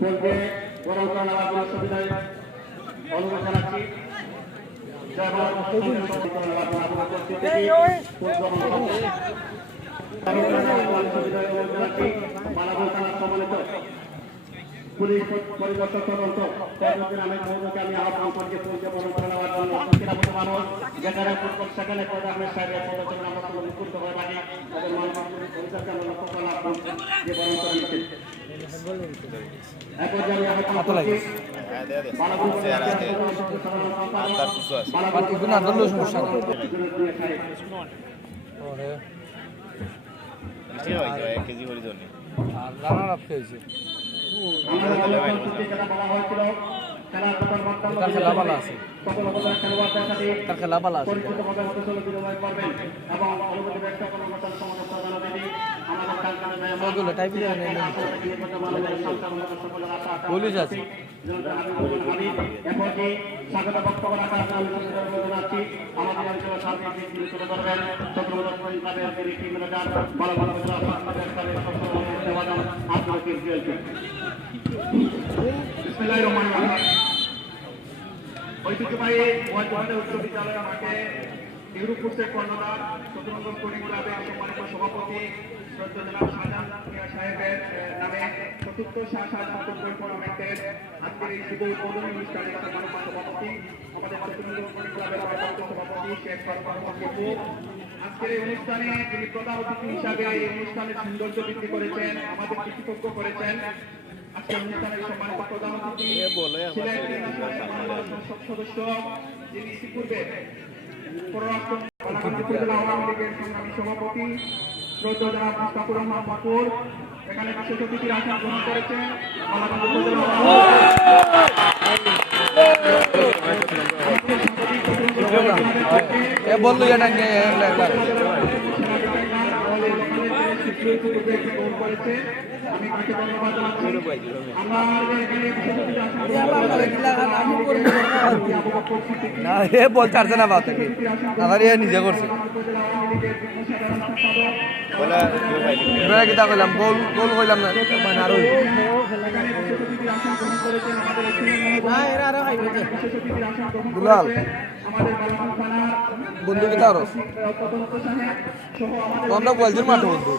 বলতে বড় করার সুবিধায় অনুরোধ জানাচ্ছি পুলিশ পরিদর্শক তদন্ত আমি আহ্বান করছি পুলিশকে বরণ করে নেওয়ার জন্য মানুষ যেখানে ফুটবল সেখানে প্রধানের সাইডে প্রদর্শন আমরা কোনো মুক্ত হয়ে থাকি তাদের মানুষ পরিচয়কে আমরা লক্ষ্য করলাম যে বরণ করে নিচ্ছেন এখন যে আমি আহ্বান করছি পুলিশ আছে স্বাগত বক্তব্য রাখার জানাচ্ছি আমাদের অঞ্চলে সার্বিক দিক তুলে ধরবেন ঐতিহ্যবাহী উচ্চ বিদ্যালয় আমাকে ইউরোপ কোর্সের কর্ণধার চতুরঙ্গন কোডিং ক্লাবের সম্মানিত সভাপতি জনাব শাহজাহান সাহেবের নামে চতুর্থ শাহজাহান টুর্নামেন্টের আজকের এই শুভ উদ্বোধনী অনুষ্ঠানের সম্মানিত সভাপতি আমাদের চতুরঙ্গন কোডিং ক্লাবের সভাপতি শেখ ফারুক আজকের এই অনুষ্ঠানে তিনি প্রধান অতিথি হিসাবে এই অনুষ্ঠানের সৌন্দর্য বৃদ্ধি করেছেন আমাদের কৃতজ্ঞ করেছেন আজকের অনুষ্ঠানের সম্মানিত প্রধান অতিথি ছিলেন সংসদ সদস্য যিনি ইতিপূর্বে পররাষ্ট্র আওয়ামী লীগের সংগ্রামী সভাপতি শ্রদ্ধা জনাব মুস্তাফুর রহমান বাকুর এখানে বিশেষ অতিথির আসন গ্রহণ করেছেন বললো আমি কাকে ধন্যবাদ জানাচ্ছি না এ বলতে পারছে না বাত নিজে করছে কিতা কইলাম গোল গোল কইলাম না মানে আরো দুলাল বন্ধু কিতা আরো আমরা বলছির মাঠে বন্ধু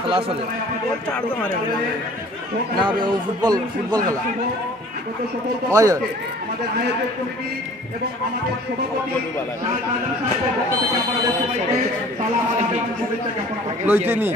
খেলা চলে না ফুটবল ফুটবল খেলা হয় লইতে নি